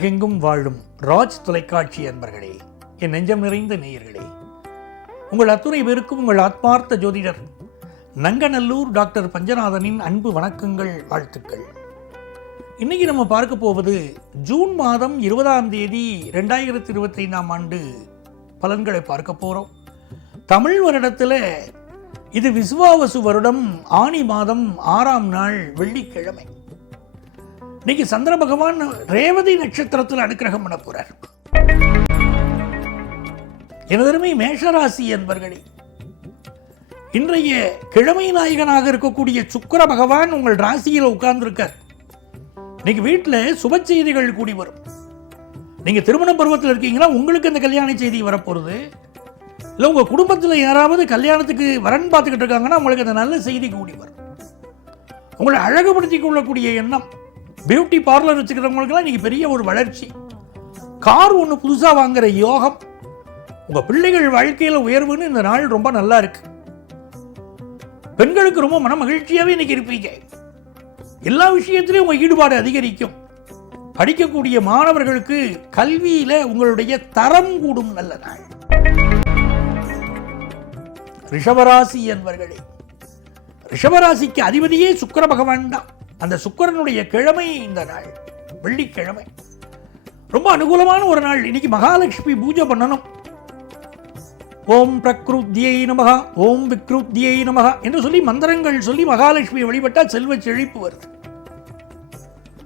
உலகெங்கும் வாழும் ராஜ் தொலைக்காட்சி அன்பர்களே, என் நெஞ்சம் நிறைந்த நேயர்களே, உங்கள் அத்துணை பேருக்கும் உங்கள் ஆத்மார்த்த ஜோதிடர் நங்கநல்லூர் டாக்டர் பஞ்சநாதனின் அன்பு வணக்கங்கள், வாழ்த்துக்கள். இன்னைக்கு நம்ம பார்க்க போவது ஜூன் மாதம் 20ஆம் தேதி 2025ஆம் ஆண்டு பலன்களை பார்க்க போகிறோம். தமிழ் வருடத்தில் இது விசுவாவசு வருடம் ஆனி மாதம் 6ஆம் நாள் வெள்ளிக்கிழமை. இன்னைக்கு சந்திர பகவான் ரேவதி நட்சத்திரத்தில் அனுக்கிரகம் பண்ண போறார். எனதருமை மேஷராசி என்பர்களே, இன்றைய கிழமை நாயகனாக இருக்கக்கூடிய சுக்கிர பகவான் உங்கள் ராசியில் உட்கார்ந்துருக்கார். இன்னைக்கு வீட்டில் சுப செய்திகள் கூடி வரும். நீங்க திருமண பருவத்தில் இருக்கீங்கன்னா உங்களுக்கு அந்த கல்யாண செய்தி வரப்போறது. இல்லை உங்க குடும்பத்தில் யாராவது கல்யாணத்துக்கு வரன் பார்த்துக்கிட்டு இருக்காங்கன்னா உங்களுக்கு அந்த நல்ல செய்தி கூடி வரும். உங்களை அழகுபடுத்திக் கொள்ளக்கூடிய எண்ணம், பியூட்டி பார்லர் வச்சுக்கிறவங்களுக்குலாம் இன்னைக்கு பெரிய ஒரு வளர்ச்சி. கார் ஒன்று புதுசாக வாங்குற யோகம், உங்கள் பிள்ளைகள் வாழ்க்கையில் உயர்வுன்னு இந்த நாள் ரொம்ப நல்லா இருக்கு. பெண்களுக்கு ரொம்ப மன மகிழ்ச்சியாகவே இன்னைக்கு இருப்பீங்க. எல்லா விஷயத்திலையும் உங்கள் ஈடுபாடு அதிகரிக்கும். படிக்கக்கூடிய மாணவர்களுக்கு கல்வியில் உங்களுடைய தரம் கூடும் நல்ல நாள். ரிஷபராசி என்பர்களே, ரிஷபராசிக்கு அதிபதியே சுக்கிர பகவான் தான். அந்த சுக்கிரனுடைய கிழமை இந்த நாள் வெள்ளிக்கிழமை. ரொம்ப அனுகூலமான ஒரு நாள். இன்னைக்கு மகாலட்சுமி பூஜை பண்ணணும். ஓம் பிரக்ருத்யை நமஹ, ஓம் விக்ருத்யை நமஹ என்று சொல்லி மந்திரங்கள் சொல்லி மகாலட்சுமி வழிபட்டால் செல்வ செழிப்பு வருது.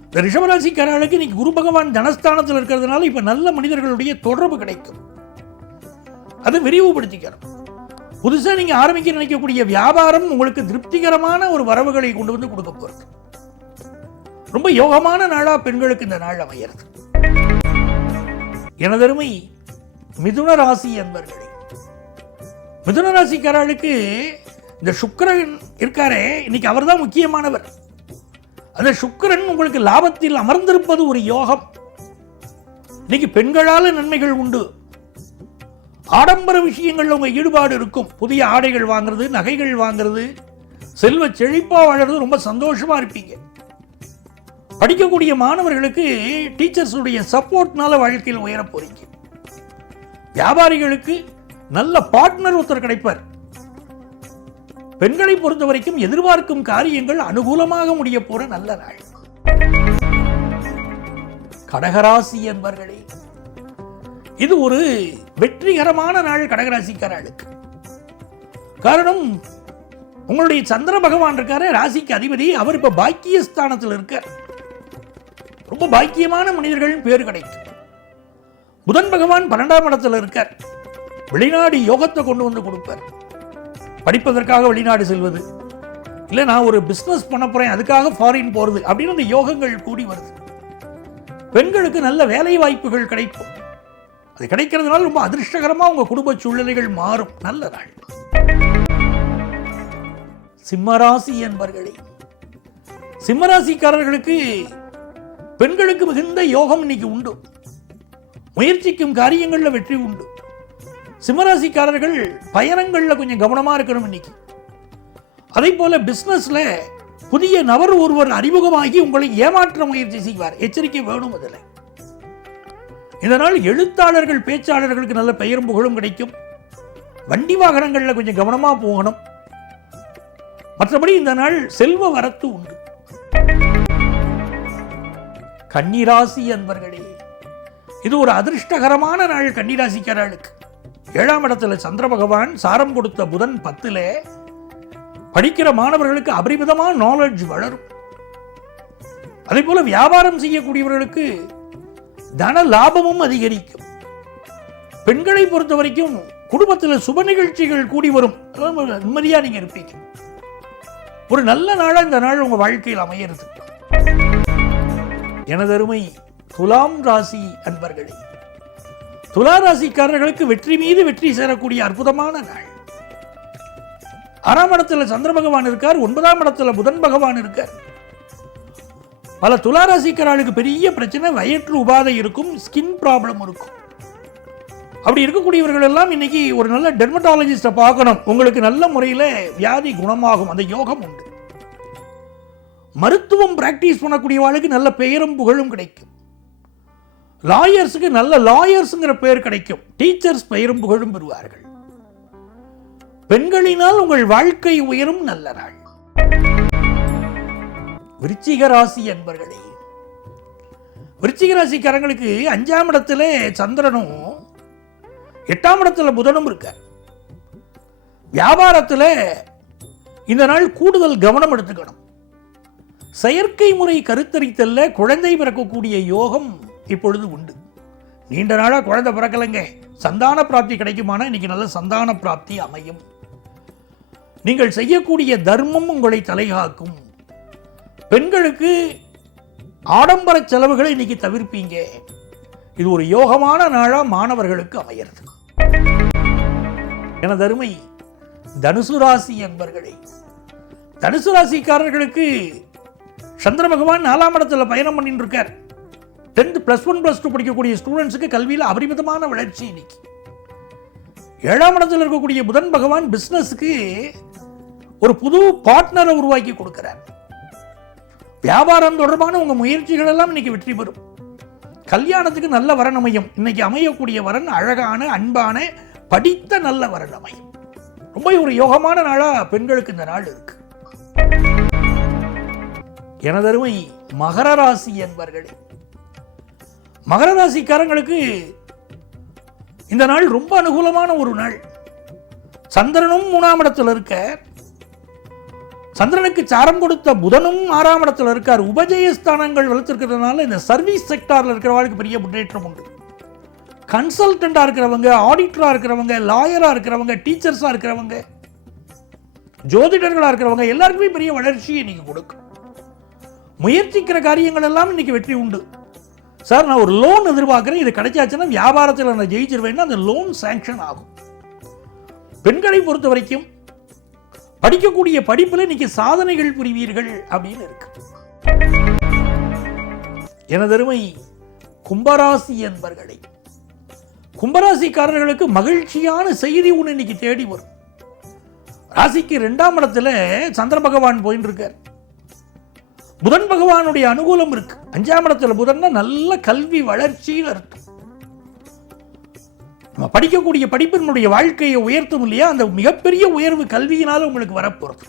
இந்த ரிஷபராசிக்காரர்களுக்கு இன்னைக்கு குரு பகவான் தனஸ்தானத்தில் இருக்கிறதுனால இப்ப நல்ல மனிதர்களுடைய தொடர்பு கிடைக்கும். அதை விரிவுபடுத்திக்கிறோம். புதுசா நீங்க ஆரம்பிக்க நினைக்கக்கூடிய வியாபாரம் உங்களுக்கு திருப்திகரமான ஒரு வரவுகளை கொண்டு வந்து கொடுக்க போறது. ரொம்ப யோகமான நாளா பெண்களுக்கு இந்த நாள் அமைகிறது. எனதருமை மிதுன ராசி என்பர்களே, மிதுன ராசிக்காரர்களுக்கு இந்த சுக்கிரன் இருக்காரே, இன்னைக்கு அவர் தான் முக்கியமானவர். அந்த சுக்கிரன் உங்களுக்கு லாபத்தில் அமர்ந்திருப்பது ஒரு யோகம். இன்னைக்கு பெண்களால நன்மைகள் உண்டு. ஆடம்பர விஷயங்கள்ல உங்க ஈடுபாடு இருக்கும். புதிய ஆடைகள் வாங்குறது, நகைகள் வாங்குறது, செல்வ செழிப்பா வாழறது, ரொம்ப சந்தோஷமா இருப்பீங்க. படிக்கக்கூடிய மாணவர்களுக்கு டீச்சர்ஸுடைய சப்போர்ட்னால வாழ்க்கையில் உயர போறீங்க. வியாபாரிகளுக்கு நல்ல பார்ட்னர் ஒருத்தர் கிடைப்பார். பெண்களை பொறுத்த வரைக்கும் எதிர்பார்க்கும் காரியங்கள் அனுகூலமாக முடிய போற நல்ல நாள். கடகராசி என்பர்களே, இது ஒரு வெற்றிகரமான நாள் கடகராசிக்காரர்களுக்கு. காரணம், உங்களுடைய சந்திர பகவான் இருக்காரு, ராசிக்கு அதிபதி. அவர் இப்ப பாக்கியஸ்தானத்தில் இருக்கார். ரொம்ப பாக்கியமான மனிதர்கள் பேர் கிடைக்கும். புதன் பகவான் 12ஆம் இடத்துல இருக்கார். வெளிநாடு யோகத்தை கொண்டு வந்து கொடுப்பார். படிப்பதற்காக வெளிநாடு செல்வது, இல்ல நான் ஒரு பிசினஸ் பண்ண போறேன் அதுக்காக ஃபாரின் போறது அப்படின்னு அந்த யோகங்கள் கூடி வருது. பெண்களுக்கு நல்ல வேலை வாய்ப்புகள் கிடைக்கும். அது கிடைக்கிறதுனால ரொம்ப அதிர்ஷ்டகரமா உங்க குடும்ப சூழ்நிலைகள் மாறும். நல்ல நாள். சிம்மராசி என்பர்களே, சிம்மராசிக்காரர்களுக்கு பெண்களுக்கு மிகுந்த யோகம் இன்னைக்கு உண்டு. முயற்சிக்கும் காரியங்கள்ல வெற்றி உண்டு. சிம்மராசிக்காரர்கள் பயணங்கள்ல கொஞ்சம் கவனமா இருக்கணும் இன்னைக்கு. அதே போல பிசினஸ்ல புதிய நபர் ஒருவர் அறிமுகமாகி உங்களை ஏமாற்ற முயற்சி செய்வார். எச்சரிக்கை வேணும். அதில் இதனால் எழுத்தாளர்கள், பேச்சாளர்களுக்கு நல்ல பெயரும் புகழும் கிடைக்கும். வண்டி வாகனங்கள்ல கொஞ்சம் கவனமா போகணும். மற்றபடி இந்த நாள் செல்வ வரத்து உண்டு. கன்னிராசி என்பர்களே, இது ஒரு அதிர்ஷ்டகரமான நாள் கன்னிராசிக்காரர்களுக்கு. 7ஆம் இடத்துல சந்திர பகவான், சாரம் கொடுத்த புதன் 10ல. படிக்கிற மாணவர்களுக்கு அபரிமிதமான நாலேஜ் வளரும். அதே போல வியாபாரம் செய்யக்கூடியவர்களுக்கு தன லாபமும் அதிகரிக்கும். பெண்களை பொறுத்த வரைக்கும் குடும்பத்தில் சுப நிகழ்ச்சிகள் கூடி வரும். நிம்மதியா நீங்க இருப்பீங்க. ஒரு நல்ல நாளா இந்த நாள் உங்க வாழ்க்கையில் அமைகிறது. எனதருமை துலாம் ராசி அன்பர்களே, துலா ராசிக்காரர்களுக்கு வெற்றி மீது வெற்றி சேரக்கூடிய அற்புதமான நாள். 6ஆம் இடத்துல சந்திர பகவான் இருக்கார். 9ஆம் இடத்துல புதன் பகவான் இருக்கார். பல துலா ராசிக்காரர்களுக்கு பெரிய பிரச்சனை, வயிற்று உபாதை இருக்கும், ஸ்கின் ப்ராப்ளம் இருக்கும். அப்படி இருக்கக்கூடியவர்கள் எல்லாம் இன்னைக்கு ஒரு நல்ல டெர்மட்டாலஜிஸ்ட பார்க்கணும். உங்களுக்கு நல்ல முறையில் வியாதி குணமாகும். அந்த யோகம் உண்டு. மருத்துவம் பிராக்டிஸ் பண்ணக்கூடியவாளுக்கு நல்ல பெயரும் புகழும் கிடைக்கும். லாயர்ஸுக்கு நல்ல லாயர்ஸ்ங்கிற பெயர் கிடைக்கும். டீச்சர்ஸ் பெயரும் புகழும் பெறுவார்கள். பெண்களினால் உங்கள் வாழ்க்கை உயரும் நல்ல நாள். விருச்சிக ராசி என்பர்களே, விருச்சிக ராசிக்காரங்களுக்கு 5ஆம் இடத்துல சந்திரனும் 8ஆம் இடத்துல புதனும் இருக்க. வியாபாரத்தில் இந்த நாள் கூடுதல் கவனம் எடுத்துக்கணும். செயற்கை முறை கருத்தரித்தல்ல குழந்தை பிறக்கக்கூடிய யோகம் இப்பொழுது உண்டு. நீண்ட நாளா குழந்தை பிறக்கலைங்க, சந்தான பிராப்தி கிடைக்குமானா இன்னைக்கு நல்ல சந்தான பிராப்தி அமையும். நீங்கள் செய்யக்கூடிய தர்மம் உங்களை தலைகாக்கும். பெண்களுக்கு ஆடம்பர செலவுகளை இன்னைக்கு தவிர்ப்பீங்க. இது ஒரு யோகமான நாளா மாணவர்களுக்கு அமைகிறது. எனது அருமை தனுசு ராசி என்பர்களே, தனுசு ராசிக்காரர்களுக்கு சந்திர பகவான் 4ஆம் இடத்துல பயணம் பண்ணிட்டு இருக்கார். 10th +1 +2 படிக்கக்கூடிய ஸ்டூடெண்ட்ஸுக்கு கல்வியில் அபரிமிதமான வளர்ச்சி இன்னைக்கு. 7ஆம் இடத்துல இருக்கக்கூடிய புதன் பகவான் பிசினஸுக்கு ஒரு புது பார்ட்னரை உருவாக்கி கொடுக்கிறார். வியாபாரம் தொடர்பான உங்க முயற்சிகள் எல்லாம் இன்னைக்கு வெற்றி பெறும். கல்யாணத்துக்கு நல்ல வரன் அமையும். இன்னைக்கு அமையக்கூடிய வரன் அழகான, அன்பான, படித்த நல்ல வரன் அமையும். ரொம்ப ஒரு யோகமான நாளா பெண்களுக்கு இந்த நாள் இருக்கு. எனதருமை மகர ராசி என்பர்களே, மகர ராசிக்காரங்களுக்கு இந்த நாள் ரொம்ப அனுகூலமான ஒரு நாள். சந்திரனும் 3ஆம் இடத்துல இருக்க, சந்திரனுக்கு சாரம் கொடுத்த புதனும் 6ஆம் இடத்துல இருக்கார். உபஜயஸ்தானங்கள் வளர்த்திருக்கிறதுனால இந்த சர்வீஸ் செக்டார்ல இருக்கிறவங்களுக்கு பெரிய முன்னேற்றம் உண்டு. கன்சல்டண்டா இருக்கிறவங்க, ஆடிட்டரா இருக்கிறவங்க, லாயரா இருக்கிறவங்க, டீச்சர்ஸா இருக்கிறவங்க, ஜோதிடர்களா இருக்கிறவங்க எல்லாருக்குமே பெரிய வளர்ச்சியை இன்னைக்கு கொடுக்கும். முயற்சிக்கிற காரியங்கள் எல்லாம் இன்னைக்கு வெற்றி உண்டு. சார், நான் ஒரு லோன் எதிர்பார்க்கிறேன், இது கிடைச்சாச்சுன்னா வியாபாரத்தில் நான் ஜெயிச்சிருவேன்னா அந்த லோன் சாங்ஷன் ஆகும். பெண்களை பொறுத்த வரைக்கும் படிக்கக்கூடிய படிப்பில் இன்னைக்கு சாதனைகள் புரிவீர்கள் அப்படின்னு இருக்கு. எனதருமை கும்பராசி என்பர்களே, கும்பராசிக்காரர்களுக்கு மகிழ்ச்சியான செய்தி ஒன்று இன்னைக்கு தேடி வரும். ராசிக்கு 2ஆம் இடத்துல சந்திர பகவான் போயின்னு இருக்கார். புதன் பகவானுடைய அனுகூலம் இருக்கு. 5ஆம் இடத்துல புதன்னா நல்ல கல்வி வளர்ச்சியில் அர்த்தம். நம்ம படிக்கக்கூடிய படிப்பினுடைய வாழ்க்கையை உயர்த்தும் இல்லையா, அந்த மிகப்பெரிய உயர்வு கல்வியினால உங்களுக்கு வரப்போறது.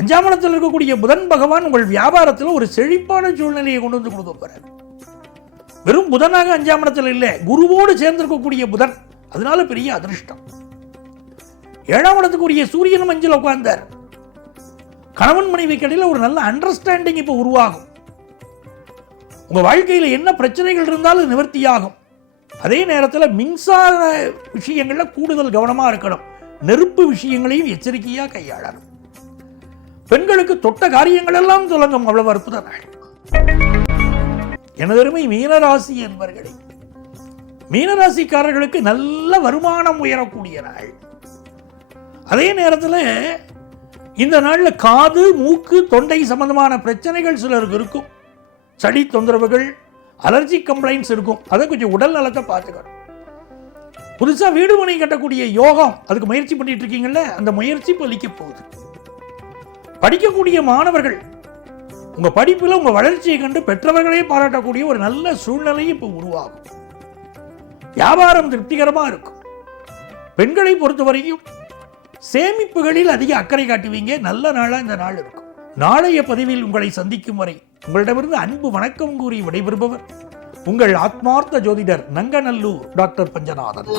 5ஆம் இடத்தில் இருக்கக்கூடிய புதன் பகவான் உங்கள் வியாபாரத்தில் ஒரு செழிப்பான சூழ்நிலையை கொண்டு வந்து கொடுக்க போறார். வெறும் புதனாக 5ஆம் இடத்துல இல்லை, குருவோடு சேர்ந்திருக்கக்கூடிய புதன், அதனால பெரிய அதிர்ஷ்டம். 7ஆம் இடத்துக்குரிய சூரியனும் 5ல் உட்கார்ந்தார். கணவன் மனைவி கடையில் ஒரு நல்ல அண்டர்ஸ்டாண்டிங் இப்போ உருவாகும். உங்க வாழ்க்கையில் என்ன பிரச்சனைகள் இருந்தாலும் நிவர்த்தியாகும். அதே நேரத்தில் மின்சார விஷயங்கள்ல கூடுதல் கவனமா இருக்கணும். நெருப்பு விஷயங்களையும் எச்சரிக்கையா கையாளணும். பெண்களுக்கு தொட்ட காரியங்கள் எல்லாம் தொடங்கும். அவ்வளவு அற்புத நாள். எனதருமை மீனராசி என்பர்களே, மீனராசிக்காரர்களுக்கு நல்ல வருமானம் உயரக்கூடிய நாள். அதே நேரத்தில் இந்த நாளில் காது, மூக்கு, தொண்டை சம்பந்தமான பிரச்சனைகள் சிலருக்கு இருக்கும். சளி தொந்தரவுகள், அலர்ஜி கம்ப்ளைண்ட்ஸ் இருக்கும். அதை கொஞ்சம் உடல் நலத்தை பார்த்துக்கணும். புதுசாக வீடு மனை கட்டக்கூடிய யோகம், அதுக்கு முயற்சி பண்ணிட்டு இருக்கீங்கல்ல, அந்த முயற்சி பலிக்க போகுது. படிக்கக்கூடிய மாணவர்கள் உங்க படிப்பில் உங்க வளர்ச்சியை கண்டு பெற்றவர்களே பாராட்டக்கூடிய ஒரு நல்ல சூழ்நிலை இப்போ உருவாகும். வியாபாரம் திருப்திகரமாக இருக்கும். பெண்களை பொறுத்தவரையும் சேமிப்புகளில் அதிக அக்கறை காட்டுவீங்க. நல்ல நாளாக இந்த நாள் இருக்கும். நாளைய பதிவில் உங்களை சந்திக்கும் வரை உங்களிடமிருந்து அன்பு வணக்கம் கூறி விடைபெறுபவர் உங்கள் ஆத்மார்த்த ஜோதிடர் நங்கநல்லூர் டாக்டர் பஞ்சநாதன்.